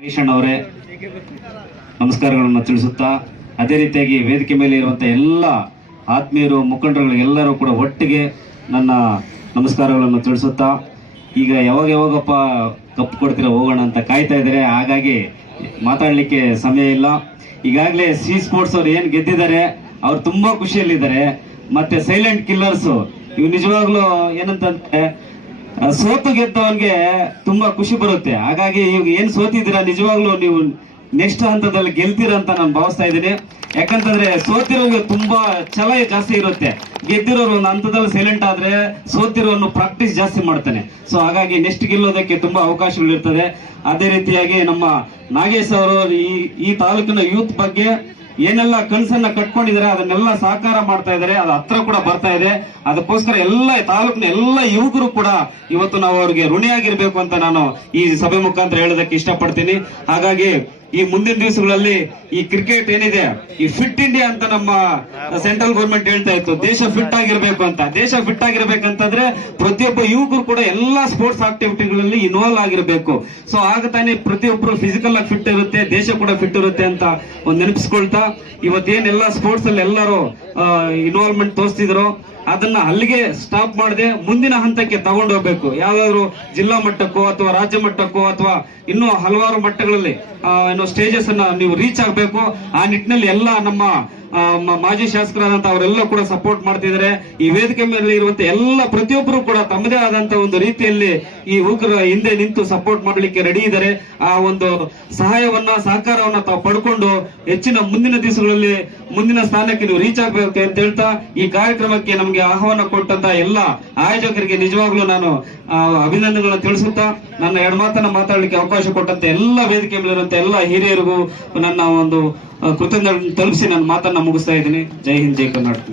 ನಾಗೇಶಣ್ಣ ಅವರೇ, ನಮಸ್ಕಾರಗಳನ್ನು ತಿಳಿಸುತ್ತಾ, ಅದೇ ರೀತಿಯಾಗಿ ವೇದಿಕೆ ಮೇಲೆ ಇರುವಂತಹ ಎಲ್ಲ ಆತ್ಮೀಯರು, ಮುಖಂಡರುಗಳು ಎಲ್ಲರೂ ಕೂಡ ಒಟ್ಟಿಗೆ ನನ್ನ ನಮಸ್ಕಾರಗಳನ್ನು ತಿಳಿಸುತ್ತಾ, ಈಗ ಯಾವಾಗ ಯಾವಾಗಪ್ಪ ಕಪ್ ಕೊಡ್ತೀರಾ ಹೋಗೋಣ ಅಂತ ಕಾಯ್ತಾ ಇದ್ದಾರೆ, ಹಾಗಾಗಿ ಮಾತಾಡಲಿಕ್ಕೆ ಸಮಯ ಇಲ್ಲ. ಈಗಾಗಲೇ ಸಿ ಸ್ಪೋರ್ಟ್ಸ್ ಅವ್ರು ಏನು ಗೆದ್ದಿದ್ದಾರೆ, ಅವ್ರು ತುಂಬಾ ಖುಷಿಯಲ್ಲಿದ್ದಾರೆ. ಮತ್ತೆ ಸೈಲೆಂಟ್ ಕಿಲ್ಲರ್ಸ್ ಇವು ನಿಜವಾಗ್ಲೂ ಏನಂತಂದ್ರೆ ಸೋತು ಗೆದ್ದವನ್ಗೆ ತುಂಬಾ ಖುಷಿ ಬರುತ್ತೆ. ಹಾಗಾಗಿ ಇವಾಗ ಏನ್ ಸೋತಿದ್ದೀರಾ ನಿಜವಾಗ್ಲೂ ನೀವು ನೆಕ್ಸ್ಟ್ ಹಂತದಲ್ಲಿ ಗೆಲ್ತೀರ ಅಂತ ನಾನು ಭಾವಿಸ್ತಾ ಇದ್ದೀನಿ. ಯಾಕಂತಂದ್ರೆ ಸೋತಿರೋರಿಗೆ ತುಂಬಾ ಛಲ ಜಾಸ್ತಿ ಇರುತ್ತೆ. ಗೆದ್ದಿರೋರು ಒಂದು ಹಂತದಲ್ಲಿ ಸೈಲೆಂಟ್ ಆದ್ರೆ ಸೋತಿರೋನು ಪ್ರಾಕ್ಟೀಸ್ ಜಾಸ್ತಿ ಮಾಡ್ತಾನೆ. ಸೊ ಹಾಗಾಗಿ ನೆಕ್ಸ್ಟ್ ಗೆಲ್ಲೋದಕ್ಕೆ ತುಂಬಾ ಅವಕಾಶಗಳು ಇರ್ತದೆ. ಅದೇ ರೀತಿಯಾಗಿ ನಮ್ಮ ನಾಗೇಶ್ ಅವರು ಈ ಈ ತಾಲೂಕಿನ ಯೂತ್ ಬಗ್ಗೆ ಏನೆಲ್ಲ ಕನಸನ್ನ ಕಟ್ಕೊಂಡಿದ್ದಾರೆ, ಅದನ್ನೆಲ್ಲ ಸಾಕಾರ ಮಾಡ್ತಾ ಇದ್ದಾರೆ, ಅದು ಹತ್ರ ಕೂಡ ಬರ್ತಾ ಇದೆ. ಅದಕ್ಕೋಸ್ಕರ ಎಲ್ಲ ತಾಲೂಕಿನ ಎಲ್ಲ ಯುವಕರು ಕೂಡ ಇವತ್ತು ನಾವು ಅವ್ರಿಗೆ ಋಣಿಯಾಗಿರ್ಬೇಕು ಅಂತ ನಾನು ಈ ಸಭೆ ಮುಖಾಂತರ ಹೇಳೋದಕ್ಕೆ ಇಷ್ಟಪಡ್ತೀನಿ. ಹಾಗಾಗಿ ಈ ಮುಂದಿನ ದಿವಸಗಳಲ್ಲಿ ಈ ಕ್ರಿಕೆಟ್ ಏನಿದೆ ಈ ಫಿಟ್ ಇಂಡಿಯಾ ಅಂತ ನಮ್ಮ ಸೆಂಟ್ರಲ್ ಗೌರ್ಮೆಂಟ್ ಹೇಳ್ತಾ ಇತ್ತು. ದೇಶ ಫಿಟ್ ಆಗಿರ್ಬೇಕು ಅಂತ. ದೇಶ ಫಿಟ್ ಆಗಿರ್ಬೇಕಂತಂದ್ರೆ ಪ್ರತಿಯೊಬ್ಬ ಯುವಕರು ಕೂಡ ಎಲ್ಲಾ ಸ್ಪೋರ್ಟ್ಸ್ ಆಕ್ಟಿವಿಟಿಗಳಲ್ಲಿ ಇನ್ವಾಲ್ವ್ ಆಗಿರ್ಬೇಕು. ಸೊ ಆಗ ತಾನೇ ಪ್ರತಿಯೊಬ್ಬರು ಫಿಸಿಕಲ್ ಆಗಿ ಫಿಟ್ ಇರುತ್ತೆ ದೇಶ ಕೂಡ ಫಿಟ್ ಇರುತ್ತೆ ಅಂತ ಒಂದು ನೆನಪಿಸ್ಕೊಳ್ತಾ ಇವತ್ತೇನೆಲ್ಲ ಸ್ಪೋರ್ಟ್ಸ್ ಅಲ್ಲಿ ಎಲ್ಲರೂ ಇನ್ವಾಲ್ವ್ಮೆಂಟ್ ತೋರಿಸ್ತಿದ್ರು. ಅದನ್ನ ಅಲ್ಲಿಗೆ ಸ್ಟಾಪ್ ಮಾಡದೆ ಮುಂದಿನ ಹಂತಕ್ಕೆ ತಗೊಂಡು ಹೋಗ್ಬೇಕು. ಯಾವ್ದಾದ್ರು ಜಿಲ್ಲಾ ಮಟ್ಟಕ್ಕೋ ಅಥವಾ ರಾಜ್ಯ ಮಟ್ಟಕ್ಕೋ ಅಥವಾ ಇನ್ನೂ ಹಲವಾರು ಮಟ್ಟಗಳಲ್ಲಿ ಏನು ಸ್ಟೇಜಸ್ ಅನ್ನ ನೀವು ರೀಚ್ ಆಗಬೇಕು. ಆ ನಿಟ್ಟಿನಲ್ಲಿ ಎಲ್ಲ ನಮ್ಮ ಮಾಜಿ ಶಾಸಕರಾದಂತ ಅವರೆಲ್ಲ ಕೂಡ ಸಪೋರ್ಟ್ ಮಾಡ್ತಿದ್ದಾರೆ. ಈ ವೇದಿಕೆ ಮೇಲೆ ಇರುವಂತ ಎಲ್ಲ ಪ್ರತಿಯೊಬ್ಬರು ಕೂಡ ತಮ್ಮದೇ ಆದಂತ ಒಂದು ರೀತಿಯಲ್ಲಿ ಈ ಉಗ್ರ ಹಿಂದೆ ನಿಂತು ಸಪೋರ್ಟ್ ಮಾಡಲಿಕ್ಕೆ ರೆಡಿ ಇದ್ದಾರೆ. ಆ ಒಂದು ಸಹಾಯವನ್ನ, ಸಹಕಾರವನ್ನ ತಾವು ಪಡ್ಕೊಂಡು ಹೆಚ್ಚಿನ ಮುಂದಿನ ದಿವಸಗಳಲ್ಲಿ ಮುಂದಿನ ಸ್ಥಾನಕ್ಕೆ ನೀವು ರೀಚ್ ಆಗ್ಬೇಕು ಅಂತ ಹೇಳ್ತಾ ಈ ಕಾರ್ಯಕ್ರಮಕ್ಕೆ ನಮಗೆ ಆಹ್ವಾನ ಕೊಟ್ಟಂತ ಎಲ್ಲ ಆಯೋಜಕರಿಗೆ ನಿಜವಾಗ್ಲೂ ನಾನು ಅಭಿನಂದನೆಗಳನ್ನು ತಿಳಿಸುತ್ತಾ ನನ್ನ ಎರಡು ಮಾತನ್ನ ಮಾತಾಡ್ಲಿಕ್ಕೆ ಅವಕಾಶ ಕೊಟ್ಟಂತ ಎಲ್ಲ ವೇದಿಕೆ ಮೇಲಿರುವಂತ ಎಲ್ಲ ಹಿರಿಯರಿಗೂ ನನ್ನ ಒಂದು ಆ, ಕೃತಜ್ಞತೆ ತಲುಪಿಸಿ ನನ್ನ ಮಾತನ್ನ ಮುಗಿಸ್ತಾ ಇದ್ದೀನಿ. ಜೈ ಹಿಂದ್ ಜೈ ಕರ್ನಾಟಕ.